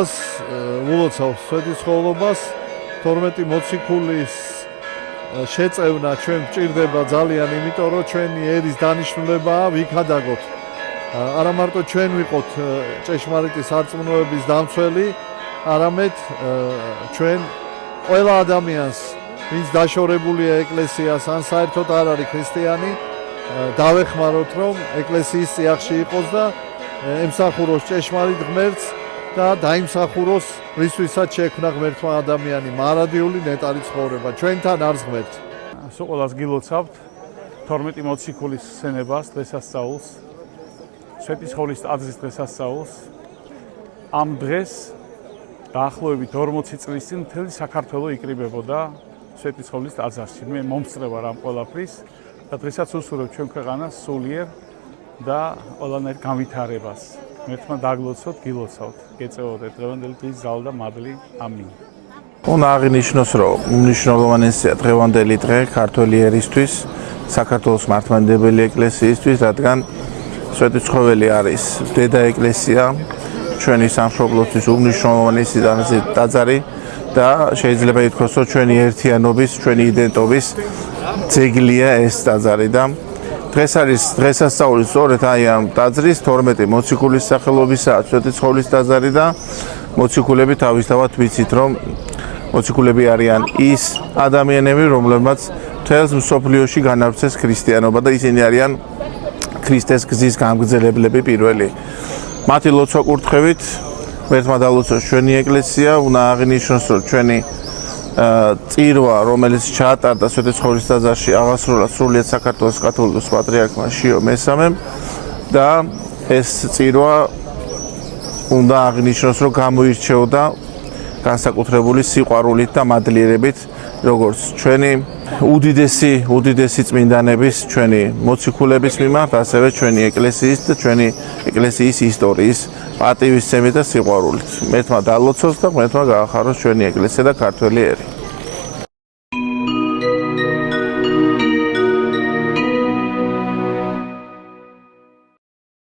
დღეს ულოცავთ სვეტიცხოვლობას 12 მოციქულის შეწევნა ჩვენ გვჭირდება ძალიან, იმიტომ რომ ჩვენი ერის დანიშნულებაა ვიქადაგოთ. არა მარტო ჩვენ ვიყოთ ჭეშმარიტი სარწმუნოების დამცველი, არამედ ჩვენ ყველა ადამიანს, ვინც დაშორებულია ეკლესიას, ან საერთოდ არ არის ქრისტიანი, დავეხმაროთ, რომ ეკლესიის წიაღში იყოს და ემსახუროს ჭეშმარიტ ღმერთს და დაიმსახუროს რისთვისაც შექმნა ღმერთმა ადამიანი, მარადიული ნეტარი ცხოვრება, ჩვენთან არს ღმერთი. სულ ყველას გილოცავთ 12 მოციქულის სენებას დღესასწაულს, სვეტიცხოვლის ტაძრის დღესასწაულს. ამ დღეს დაახლოებით 40 წლის წინ მთელი საქართველო იკრიბებოდა სვეტიცხოვლის ტაძარში. მე მომსწრე ვარ ამ ყველაფრის და დღესაც უსურვებ ჩვენ ქვეყანას სულიერ და ყველანაირ განვითარებას. ღმერთმა დაგლოცოთ, გილოცავთ, გეწეოდეთ დღევანდელი დღის ზალ და მადლი. ამინ. უნდა აღინიშნოს, რომ უმნიშვნელოვანესია დღევანდელი დღე ქართველი ერისთვის, საქართველოს მართლმადიდებელი ეკლესიისთვის, რადგან სვეტიცხოველი არის დედა ეკლესია, ჩვენი სამშობლოსთვის უმნიშვნელოვანესი ტაძარი და შეიძლება ითქვას, რომ ჩვენი ერთიანობის, ჩვენი იდენტობის ძეგლია ეს ტაძარი და დღეს არის დღესასწაული სწორედ აი ამ ტაძრის 12 მოციქულის სახელობისაა სვეტიცხოვლის ტაძარი და მოციქულები თავისთავად ვიცით, რომ მოციქულები არიან ის ადამიანები, რომლებმაც მთელს მსოფლიოში განავრცეს ქრისტიანობა და ისინი არიან ქრისტეს გზის გამგზელებლები პირველი. მათი ლოცვა კურთხევით ღმერთმა დალოცოს ჩვენი ეკლესია, უნდა აღინიშნოს, რომ ჩვენი წირვა, რომელიც ჩაატარდა სვეტიცხოვლის ტაძარში, აღასრულა სრულიად საქართველოს კათოლიკოს პატრიარქმა შიო მესამემ და ეს წირვა უნდა აღინიშნოს, რომ გამოირჩეოდა განსაკუთრებული სიყვარულით და მადლიერებით, როგორც ჩვენი უდიდესი წმინდანების, ჩვენი მოციქულების მიმართ, ასევე ჩვენი ეკლესიის და ჩვენი ეკლესიის ისტორიის პატივისცემით და სიყვარულით. ღმერთმა დალოცოს და ღმერთმა გაახაროს ჩვენი ეკლესია და ქართველი ერი.